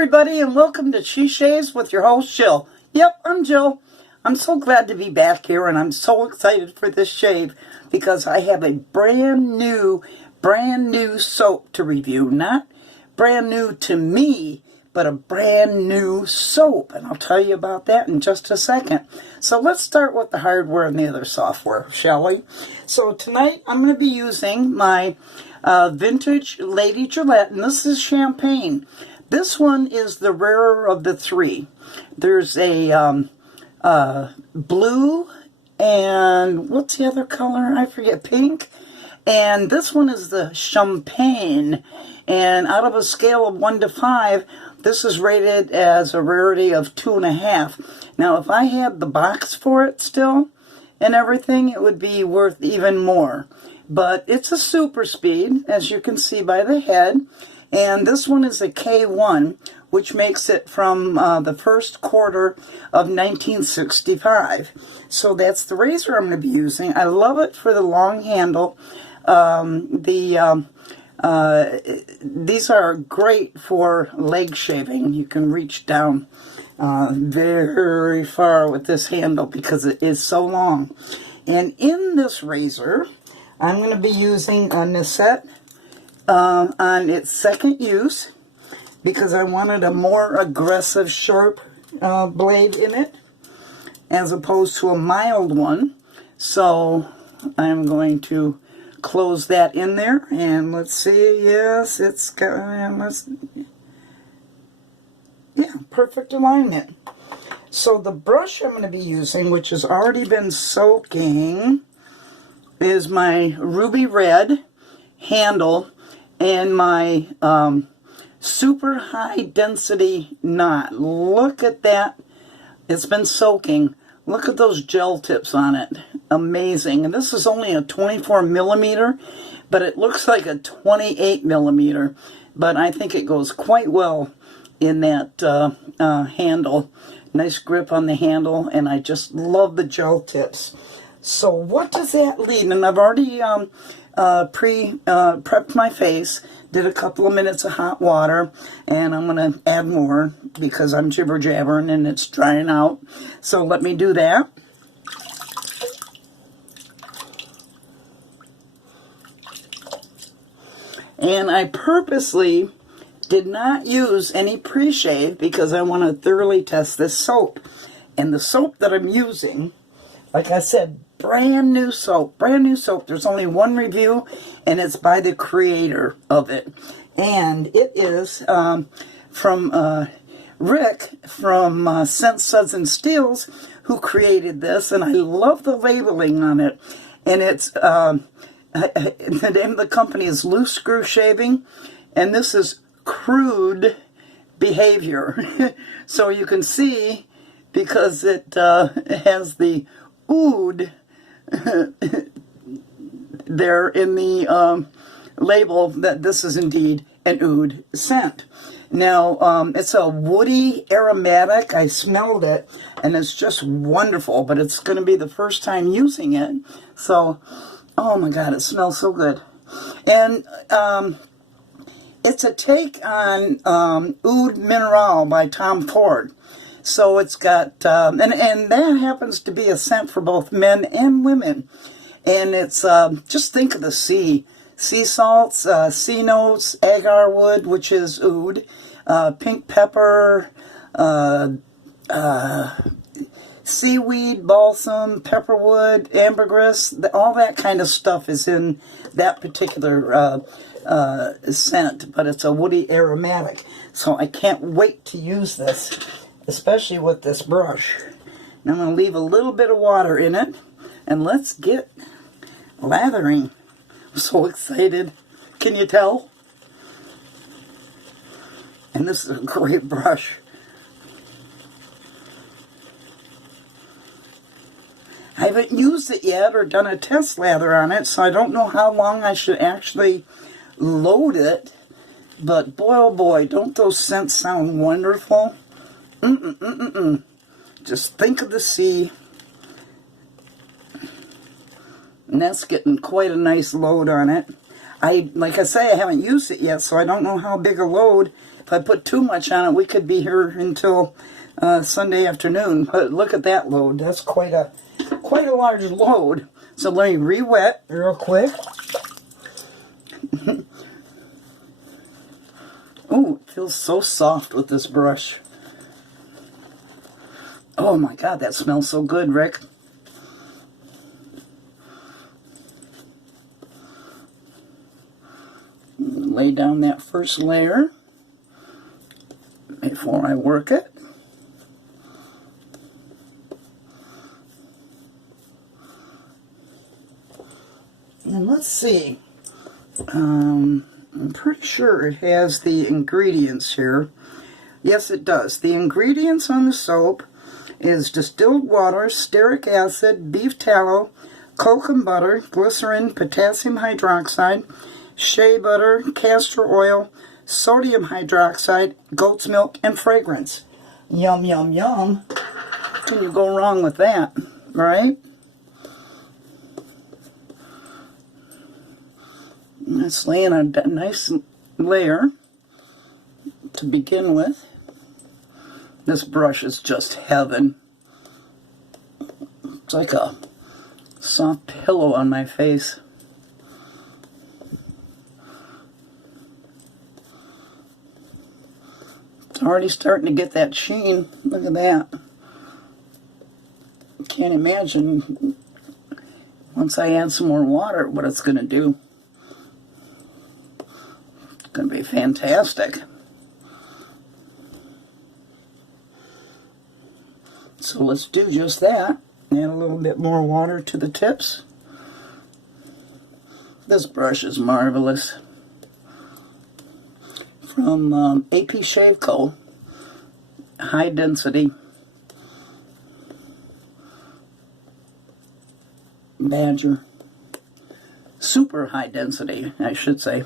Everybody, and welcome to She Shaves with your host Jill. Yep, I'm Jill. I'm so glad to be back here, and I'm so excited for this shave because I have a brand new soap to review. Not brand new to me, but a brand new soap, and I'll tell you about that in just a second. So let's start with the hardware and the other software, shall we? So tonight I'm going to be using my vintage Lady Gillette, and this is champagne. This one is the rarer of the three. There's a blue and what's the other color? I forget, pink. And this one is the champagne. And out of a scale of 1 to 5, this is rated as a rarity of 2.5. Now, if I had the box for it still and everything, it would be worth even more. But it's a super speed, as you can see by the head. And this one is a K1, which makes it from the first quarter of 1965. So that's the razor I'm going to be using. I love it for the long handle. These are great for leg shaving. You can reach down very far with this handle because it is so long. And in this razor, I'm going to be using a Nacet on its second use because I wanted a more aggressive, sharp blade in it as opposed to a mild one. So I'm going to close that in there, and let's see. Yes, it's got perfect alignment. So the brush I'm going to be using, which has already been soaking, is my ruby red handle and my super high density knot. Look at that. It's been soaking. Look at those gel tips on it. Amazing. And this is only a 24 millimeter, but it looks like a 28 millimeter. But I think it goes quite well in that handle. Nice grip on the handle, and I just love the gel tips. So what does that lead? And I've already prepped my face, did a couple of minutes of hot water, and I'm going to add more because I'm jibber-jabbering and it's drying out. So let me do that. And I purposely did not use any pre-shave because I want to thoroughly test this soap. And the soap that I'm using, like I said, brand new soap. There's only one review, and it's by the creator of it. And it is from Rick from Scent, Suds, and Steels, who created this. And I love the labeling on it. And it's the name of the company is Loose Screw Shaving, and this is Crude Behavior. So you can see, because it has the OUD there in the label, that this is indeed an OUD scent. Now, it's a woody aromatic. I smelled it, and it's just wonderful, but it's going to be the first time using it. So, oh my God, it smells so good. And it's a take on Oud Mineral by Tom Ford. So it's got, and that happens to be a scent for both men and women. And it's, just think of the sea. Sea salts, sea notes, agar wood, which is oud, pink pepper, seaweed, balsam, pepperwood, ambergris, all that kind of stuff is in that particular scent, but it's a woody aromatic. So I can't wait to use this, especially with this brush. And I'm going to leave a little bit of water in it, and let's get lathering. I'm so excited. Can you tell? And this is a great brush. I haven't used it yet or done a test lather on it, so I don't know how long I should actually load it. But boy, oh boy, don't those scents sound wonderful? Just think of the sea. And that's getting quite a nice load on it. Like I say, I haven't used it yet, so I don't know how big a load. If I put too much on it, we could be here until Sunday afternoon. But look at that load. That's quite a large load. So let me re-wet real quick. Oh, it feels so soft with this brush. Oh my God, that smells so good, Rick. Lay down that first layer before I work it. And let's see. I'm pretty sure it has the ingredients here. Yes, it does. The ingredients on the soap is distilled water, stearic acid, beef tallow, cocoa butter, glycerin, potassium hydroxide, shea butter, castor oil, sodium hydroxide, goat's milk, and fragrance. Yum, yum, yum. Can you go wrong with that, right? Let's lay in a nice layer to begin with. This brush is just heaven. It's like a soft pillow on my face. It's already starting to get that sheen. Look at that. Can't imagine once I add some more water what it's going to do. It's going to be fantastic. So let's do just that. Add a little bit more water to the tips. This brush is marvelous. From AP Shave Co. High Density Badger. Super high density, I should say.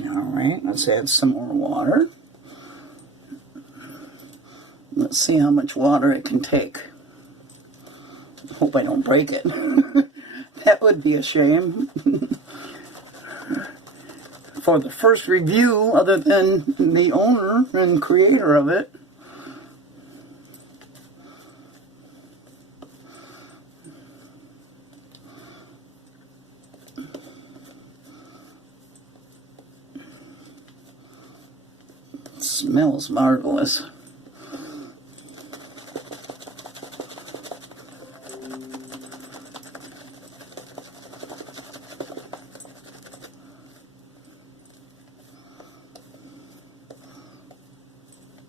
Alright, let's add some more water. Let's see how much water it can take. Hope I don't break it. That would be a shame. For the first review, other than the owner and creator of it. It smells marvelous.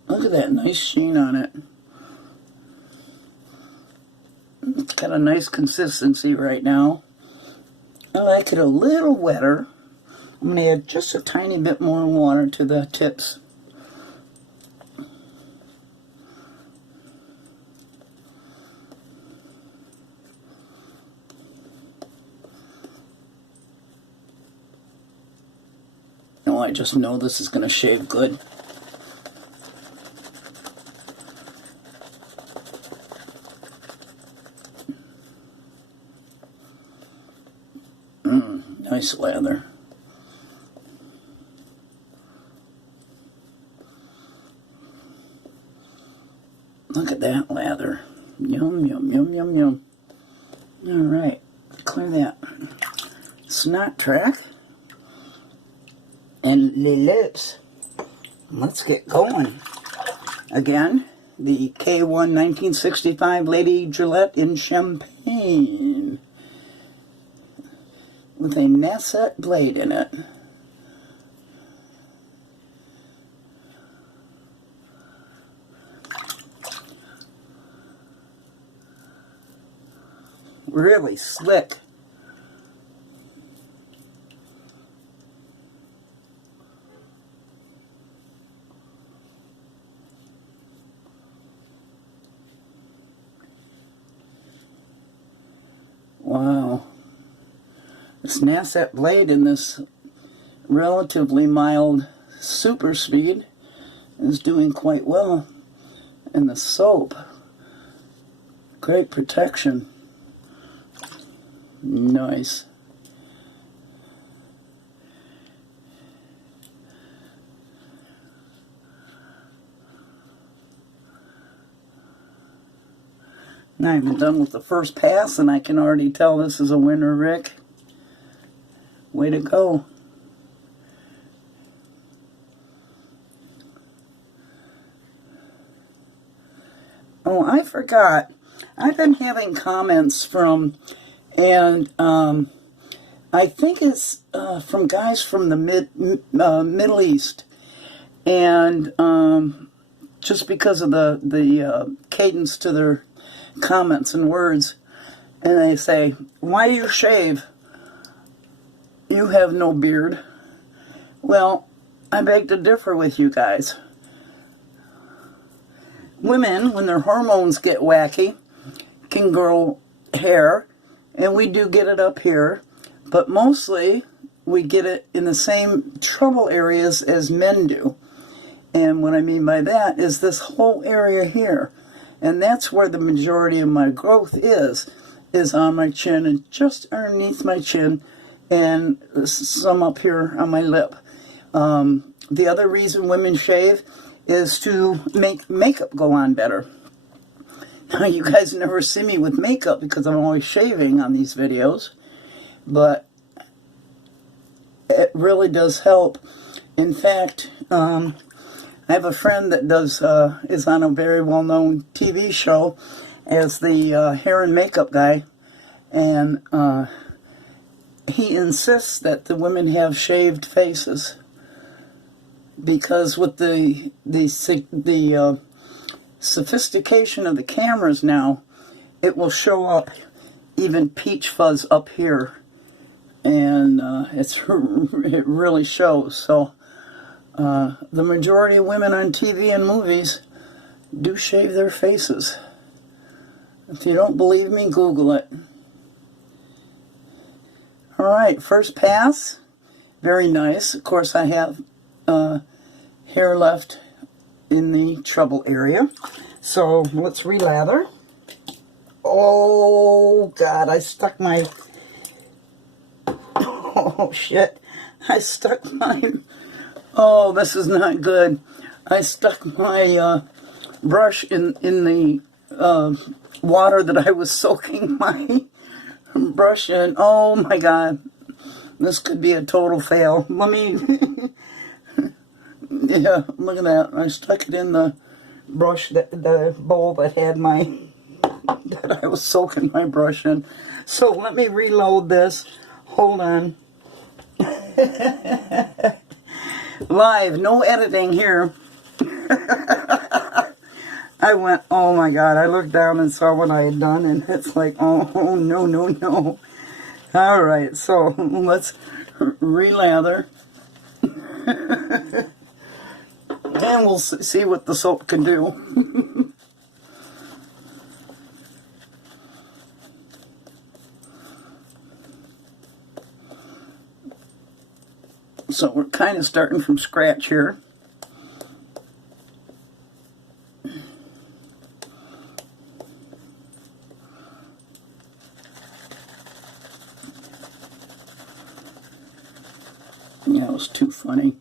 Look at that nice sheen on it. It's got a nice consistency right now. I like it a little wetter. I'm going to add just a tiny bit more water to the tips. Oh, I just know this is going to shave good. Nice lather. Look at that lather. Yum, yum, yum, yum, yum. Alright, clear that snot track. And les lips. Let's get going. Again, the K1 1965 Lady Gillette in Champagne. With a Nacet blade in it. Really slick. Wow. This Nacet blade in this relatively mild super speed is doing quite well. And the soap, great protection. Nice. Now I've been done with the first pass, and I can already tell this is a winner, Rick. Way to go. Oh, I forgot. I've been having comments from, and I think it's from guys from the Middle East, and just because of the cadence to their comments and words, and they say, "Why do you shave? You have no beard." Well, I beg to differ with you guys. Women, when their hormones get wacky, can grow hair, and we do get it up here, but mostly we get it in the same trouble areas as men do. And what I mean by that is this whole area here. And that's where the majority of my growth is on my chin and just underneath my chin and some up here on my lip. The other reason women shave is to make makeup go on better. Now, you guys never see me with makeup because I'm always shaving on these videos, but it really does help. In fact, I have a friend that is on a very well-known TV show as the hair and makeup guy, and he insists that the women have shaved faces because with the sophistication of the cameras now, it will show up even peach fuzz up here, and it really shows. So the majority of women on TV and movies do shave their faces. If you don't believe me, Google it. All right, first pass, very nice. Of course, I have hair left in the trouble area, so let's relather. Oh God, I stuck my, oh shit, I stuck my, oh, this is not good. I stuck my brush in the water that I was soaking my brush in. Oh my God, this could be a total fail. Let me, yeah, look at that. I stuck it in the brush, the bowl that had that I was soaking my brush in. So let me reload this. Hold on. Live, no editing here. I went, oh my God, I looked down and saw what I had done, and it's like, oh no, no, no. All right, so let's relather. And we'll see what the soap can do. So we're kind of starting from scratch here. Yeah, it was too funny.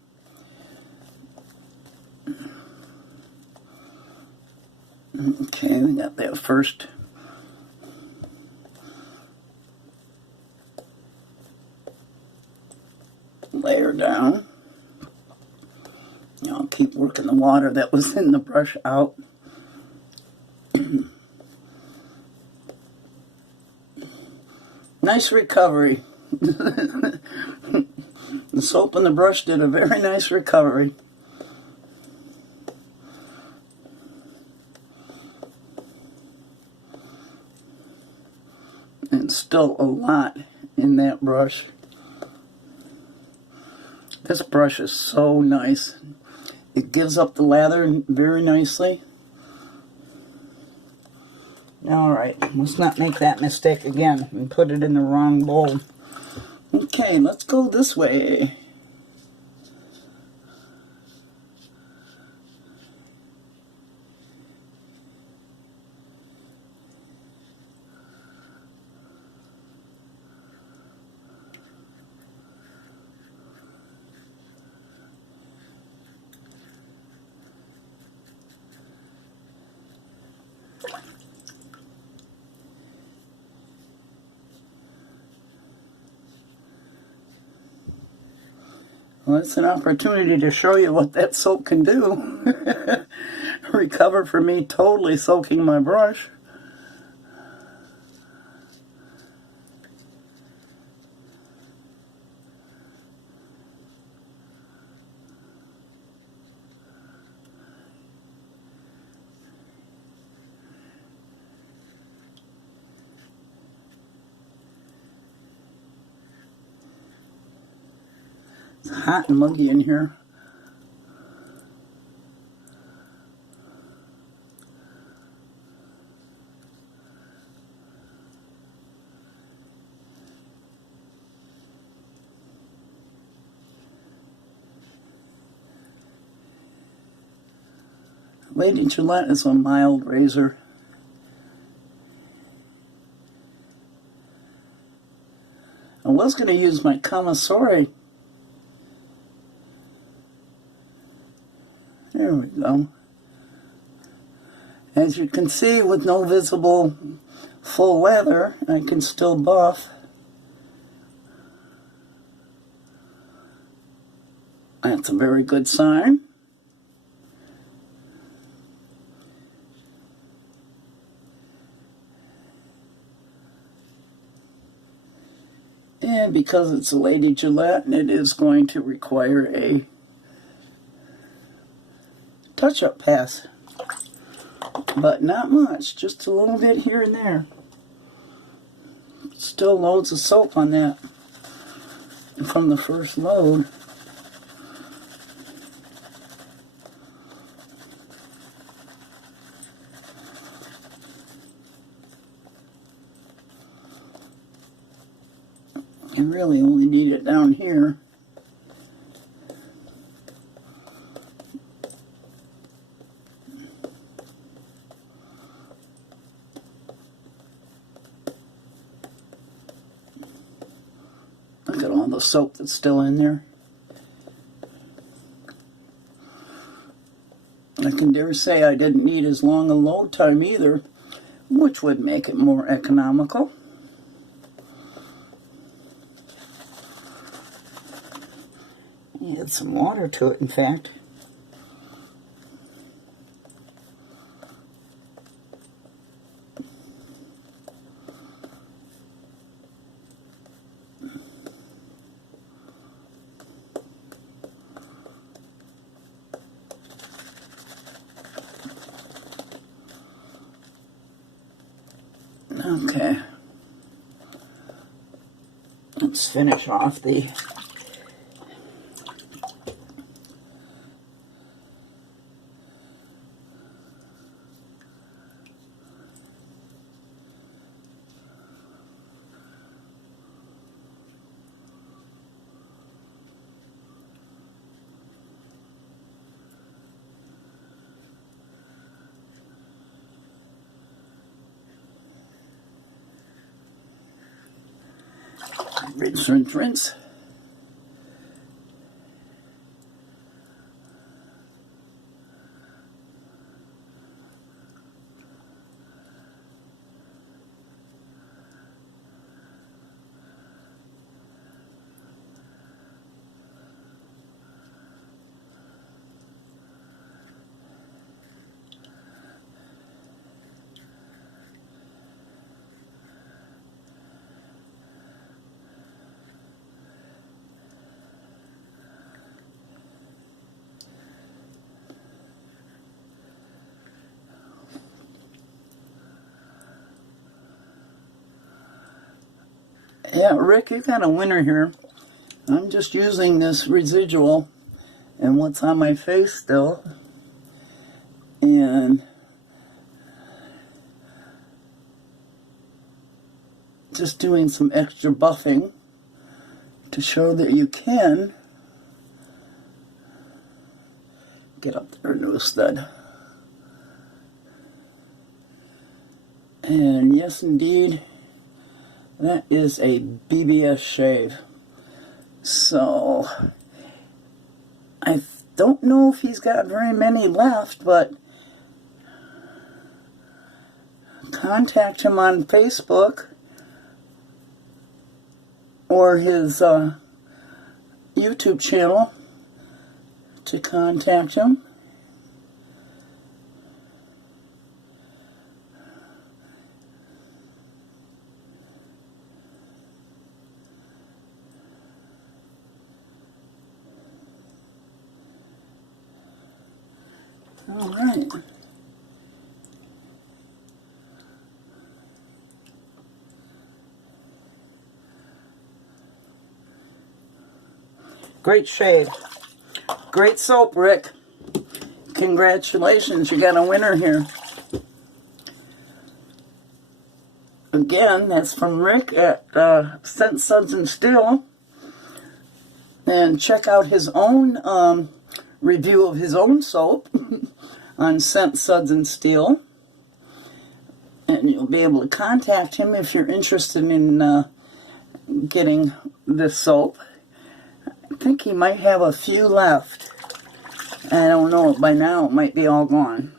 Okay, we got that first. Layer down. I'll keep working the water that was in the brush out. Nice recovery. The soap and the brush did a very nice recovery. And still a lot in that brush. This brush is so nice. It gives up the lather very nicely. Alright, let's not make that mistake again and put it in the wrong bowl. Okay, let's go this way. Well, it's an opportunity to show you what that soap can do. Recover from me totally soaking my brush. It's hot and muggy in here. Lady Gillette is a mild razor. I was going to use my Commissary. There we go. As you can see, with no visible full lather, I can still buff. That's a very good sign. And because it's a Lady Gillette, it is going to require a touch-up pass, but not much, just a little bit here and there. Still loads of soap on that from the first load. You really only need it down here. Look at all the soap that's still in there. I can dare say I didn't need as long a load time either, which would make it more economical. Add some water to it, in fact. Okay. Let's finish off the rinse, rinse, rinse. Yeah, Rick, you got a winner here. I'm just using this residual and what's on my face still. And just doing some extra buffing to show that you can get up there into a stud. And yes, indeed, that is a BBS shave. So, I don't know if he's got very many left, but contact him on Facebook or his YouTube channel to contact him. All right. Great shave. Great soap, Rick. Congratulations, you got a winner here. Again, that's from Rick at Scent, Suds, and Steel. And check out his own review of his own soap on Scent, Suds, and Steel. And you'll be able to contact him if you're interested in getting this soap. I think he might have a few left. I don't know, by now it might be all gone.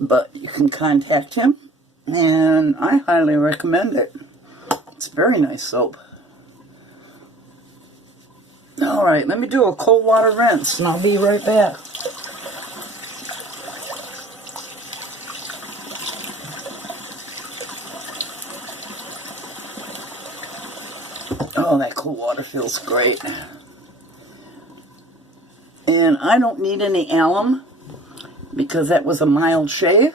But you can contact him, and I highly recommend it. It's very nice soap. Alright, let me do a cold water rinse, and I'll be right back. Oh, that cold water feels great. And I don't need any alum because that was a mild shave.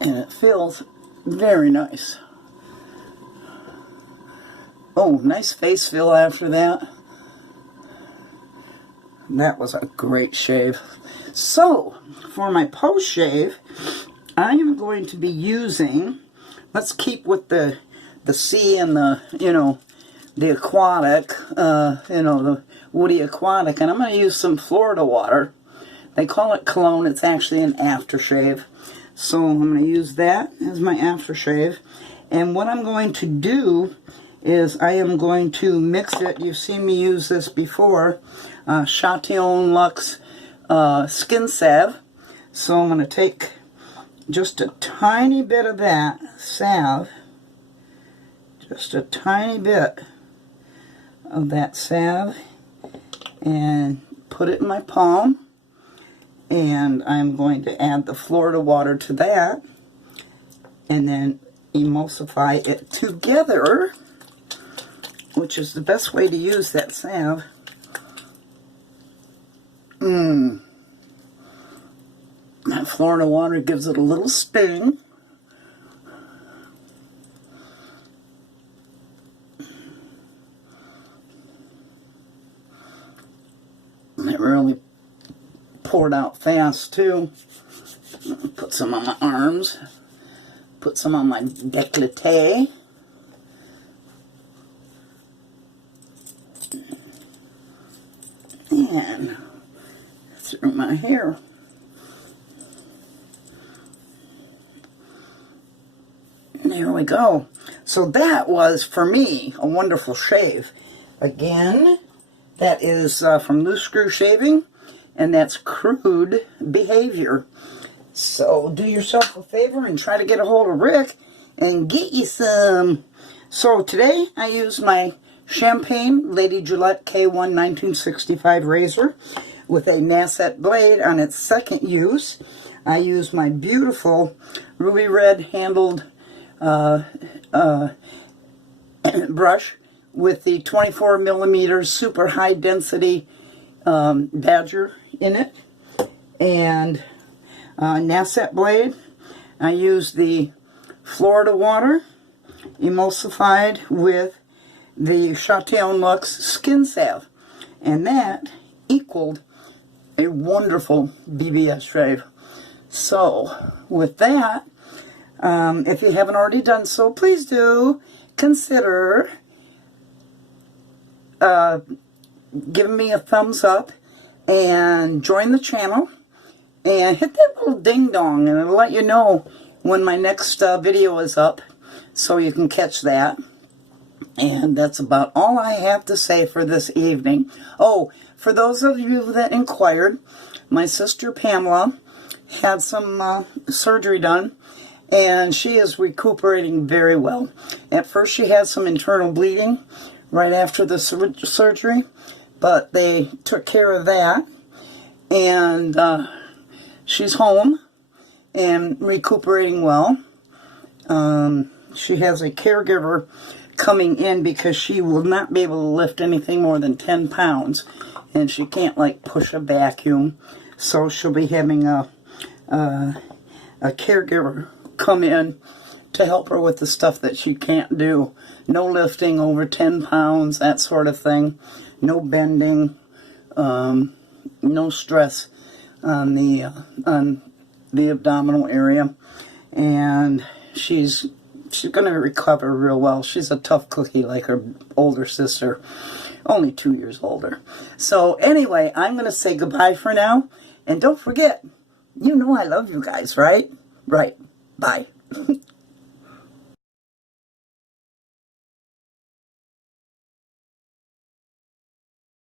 And it feels very nice. Oh, nice face feel after that. That was a great shave. So, for my post shave, I am going to be using, let's keep with the sea and the, the aquatic, the Woody Aquatic, and I'm going to use some Florida water. They call it Cologne. It's actually an aftershave. So I'm going to use that as my aftershave. And what I'm going to do is I am going to mix it. You've seen me use this before. Chatillon Luxe Skin Salve. So I'm going to take just a tiny bit of that salve. Just a tiny bit of that salve. And put it in my palm. And I'm going to add the Florida water to that. And then emulsify it together, which is the best way to use that salve. That Florida water gives it a little sting. And it really poured out fast too. Put some on my arms. Put some on my décolleté. And through my hair. There we go. So that was, for me, a wonderful shave. Again, that is from Loose Screw Shaving, and that's Crude Behavior. So do yourself a favor and try to get a hold of Rick and get you some. So today I used my Champagne Lady Gillette K1 1965 razor with a Nacet blade on its second use. I used my beautiful ruby red handled brush with the 24 millimeter super high density Badger in it, and Nacet blade. I used the Florida water emulsified with the Chatillon Luxe Skin Salve, and that equaled a wonderful BBS shave. So, with that, if you haven't already done so, please do consider giving me a thumbs up and join the channel and hit that little ding dong and it'll let you know when my next video is up so you can catch that. And that's about all I have to say for this evening. Oh, for those of you that inquired, my sister Pamela had some surgery done, and she is recuperating very well. At first she had some internal bleeding right after the surgery, but they took care of that, and she's home and recuperating well. She has a caregiver coming in because she will not be able to lift anything more than 10 pounds, and she can't like push a vacuum, so she'll be having a caregiver come in to help her with the stuff that she can't do. No lifting over 10 pounds, that sort of thing. No bending, no stress on the abdominal area, and she's going to recover real well. She's a tough cookie like her older sister, only 2 years older. So anyway, I'm going to say goodbye for now. And don't forget, you know I love you guys, right? Right. Bye.